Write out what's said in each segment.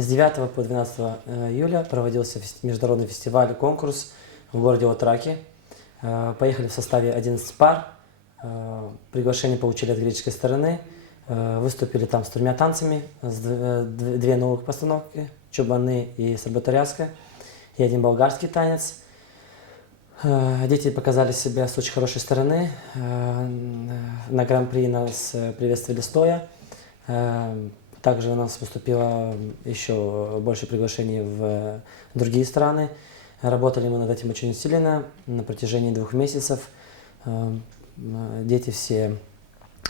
С 9 по 12 июля проводился международный фестиваль, конкурс в городе Отраки. Поехали в составе 11 пар. Приглашение получили от греческой стороны. Выступили там с 3 танцами, две новых постановки, чубаны и сальбатаряска, и 1 болгарский танец. Дети показали себя с очень хорошей стороны. На гран-при нас приветствовали стоя. Также у нас поступило еще больше приглашений в другие страны. Работали мы над этим очень усиленно на протяжении 2 месяцев. Дети все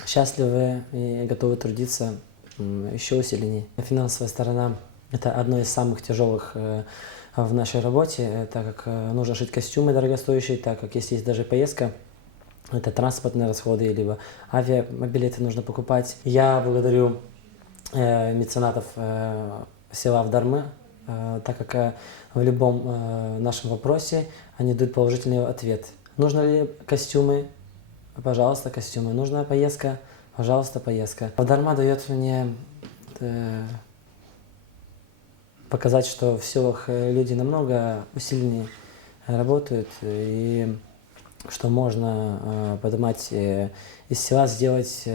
счастливы и готовы трудиться еще усиленнее. Финансовая сторона – это одно из самых тяжелых в нашей работе, так как нужно шить костюмы дорогостоящие, так как если есть даже поездка, это транспортные расходы, либо авиабилеты нужно покупать. Я благодарю меценатов села Авдармы, так как в любом нашем вопросе они дают положительный ответ. Нужно ли костюмы? Пожалуйста, костюмы. Нужна поездка? Пожалуйста, поездка. Авдарма дает мне показать, что в селах люди намного усиленнее работают, и что можно поднимать из села, сделать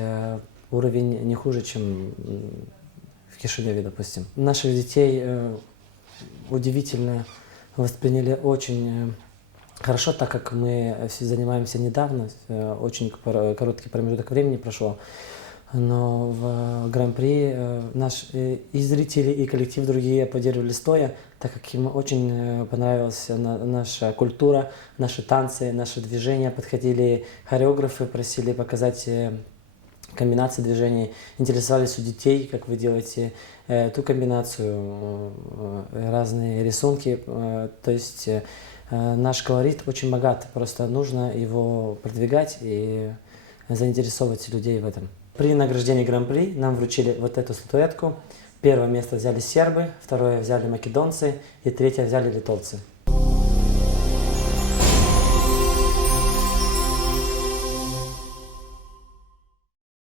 уровень не хуже, чем в Кишиневе, допустим. Наших детей удивительно восприняли очень хорошо, так как мы занимаемся недавно, очень короткий промежуток времени прошел. Но в Гран-при наш и зрители, и коллектив другие аплодировали стоя, так как им очень понравилась наша культура, наши танцы, наши движения. Подходили хореографы, просили показать комбинации движений, интересовались у детей, как вы делаете ту комбинацию, разные рисунки. То есть наш колорит очень богат, просто нужно его продвигать и заинтересовывать людей в этом. При награждении Гран-при нам вручили вот эту статуэтку. 1 место взяли сербы, 2 взяли македонцы и 3 взяли литовцы.